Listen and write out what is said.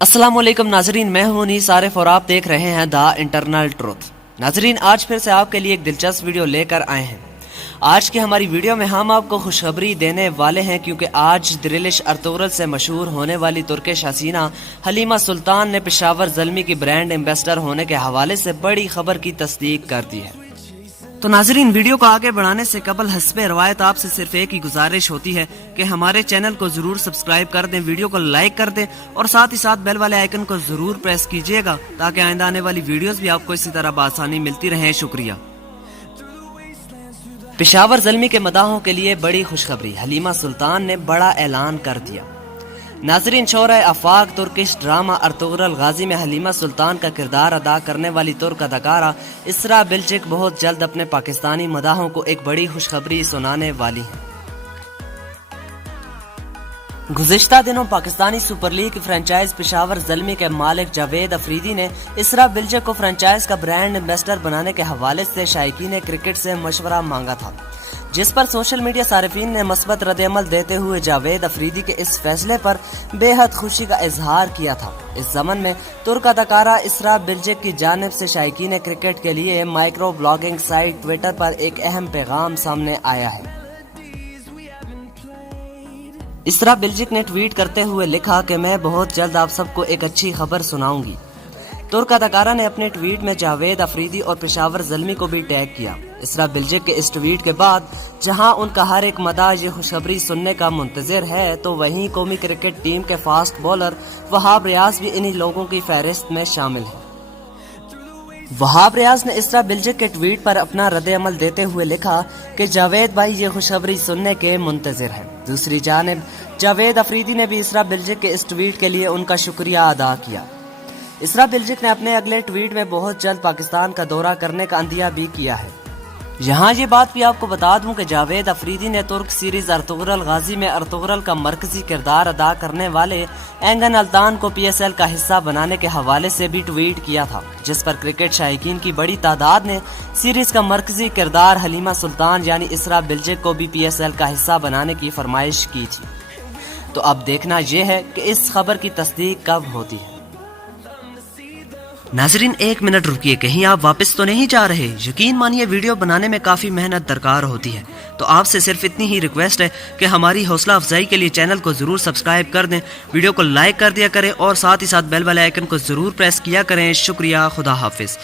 السلام علیکم ناظرین، میں ہوں انیس عارف اور آپ دیکھ رہے ہیں دا انٹرنل ٹروتھ۔ ناظرین، آج پھر سے آپ کے لیے ایک دلچسپ ویڈیو لے کر آئے ہیں۔ آج کی ہماری ویڈیو میں ہم آپ کو خوشخبری دینے والے ہیں کیونکہ آج درلش ارطغرل سے مشہور ہونے والی ترکش حسینہ حلیمہ سلطان نے پشاور زلمی کی برانڈ ایمبیسڈر ہونے کے حوالے سے بڑی خبر کی تصدیق کر دی ہے۔ تو ناظرین، ویڈیو کو آگے بڑھانے سے قبل حسب روایت آپ سے صرف ایک ہی گزارش ہوتی ہے کہ ہمارے چینل کو ضرور سبسکرائب کر دیں، ویڈیو کو لائک کر دیں اور ساتھ ہی ساتھ بیل والے آئیکن کو ضرور پریس کیجئے گا تاکہ آئندہ آنے والی ویڈیوز بھی آپ کو اسی طرح بآسانی ملتی رہیں۔ شکریہ۔ پشاور زلمی کے مداحوں کے لیے بڑی خوشخبری، حلیمہ سلطان نے بڑا اعلان کر دیا۔ ناظرین، شورۂ آفاق ترکش ڈرامہ ارطغرل غازی میں حلیمہ سلطان کا کردار ادا کرنے والی ترک اداکارہ اسرا بلچک بہت جلد اپنے پاکستانی مداحوں کو ایک بڑی خوشخبری سنانے والی ہیں۔ گزشتہ دنوں پاکستانی سپر لیگ کی فرنچائز پشاور زلمی کے مالک جاوید افریدی نے اسرا بلچک کو فرنچائز کا برانڈ ایمبیسڈر بنانے کے حوالے سے شائقین کرکٹ سے مشورہ مانگا تھا، جس پر سوشل میڈیا صارفین نے مثبت رد عمل دیتے ہوئے جاوید افریدی کے اس فیصلے پر بے حد خوشی کا اظہار کیا تھا۔ اس ضمن میں ترک اداکارہ اسرا بلچک کی جانب سے شائقین کرکٹ کے لیے مائکرو بلاگنگ سائٹ ٹویٹر پر ایک اہم پیغام سامنے آیا ہے۔ اسرا بلچک نے ٹویٹ کرتے ہوئے لکھا کہ میں بہت جلد آپ سب کو ایک اچھی خبر سناؤں گی۔ ترک اداکارہ نے اپنے ٹویٹ میں جاوید افریدی اور پشاور زلمی کو بھی ٹیگ کیا۔ اسرا بلچک کے اس ٹویٹ کے بعد جہاں ان کا ہر ایک مداح یہ خوشخبری سننے کا منتظر ہے، تو وہیں قومی کرکٹ ٹیم کے فاسٹ بولر وہاب ریاض بھی انہی لوگوں کی فہرست میں شامل ہیں۔ وہاب ریاض نے اسرا بلچک کے ٹویٹ پر اپنا رد عمل دیتے ہوئے لکھا کہ جاوید بھائی یہ خوشخبری سننے کے منتظر ہیں۔ دوسری جانب جاوید افریدی نے بھی اسرا بلچک کے اس ٹویٹ کے لیے ان کا شکریہ ادا کیا۔ اسرا بلچک نے اپنے اگلے ٹویٹ میں بہت جلد پاکستان کا دورہ کرنے کا عندیہ بھی کیا ہے۔ یہاں یہ بات بھی آپ کو بتا دوں کہ جاوید افریدی نے ترک سیریز ارطغرل غازی میں ارطغرل کا مرکزی کردار ادا کرنے والے اینگن التان کو PSL کا حصہ بنانے کے حوالے سے بھی ٹویٹ کیا تھا، جس پر کرکٹ شائقین کی بڑی تعداد نے سیریز کا مرکزی کردار حلیمہ سلطان یعنی اسرا بلچک کو بھی PSL کا حصہ بنانے کی فرمائش کی تھی۔ تو اب دیکھنا یہ ہے کہ اس خبر کی تصدیق کب ہوتی ہے۔ ناظرین، ایک منٹ رکیے، کہیں آپ واپس تو نہیں جا رہے؟ یقین مانیے ویڈیو بنانے میں کافی محنت درکار ہوتی ہے، تو آپ سے صرف اتنی ہی ریکویسٹ ہے کہ ہماری حوصلہ افزائی کے لیے چینل کو ضرور سبسکرائب کر دیں، ویڈیو کو لائک کر دیا کریں اور ساتھ ہی ساتھ بیل والے آئیکن کو ضرور پریس کیا کریں۔ شکریہ، خدا حافظ۔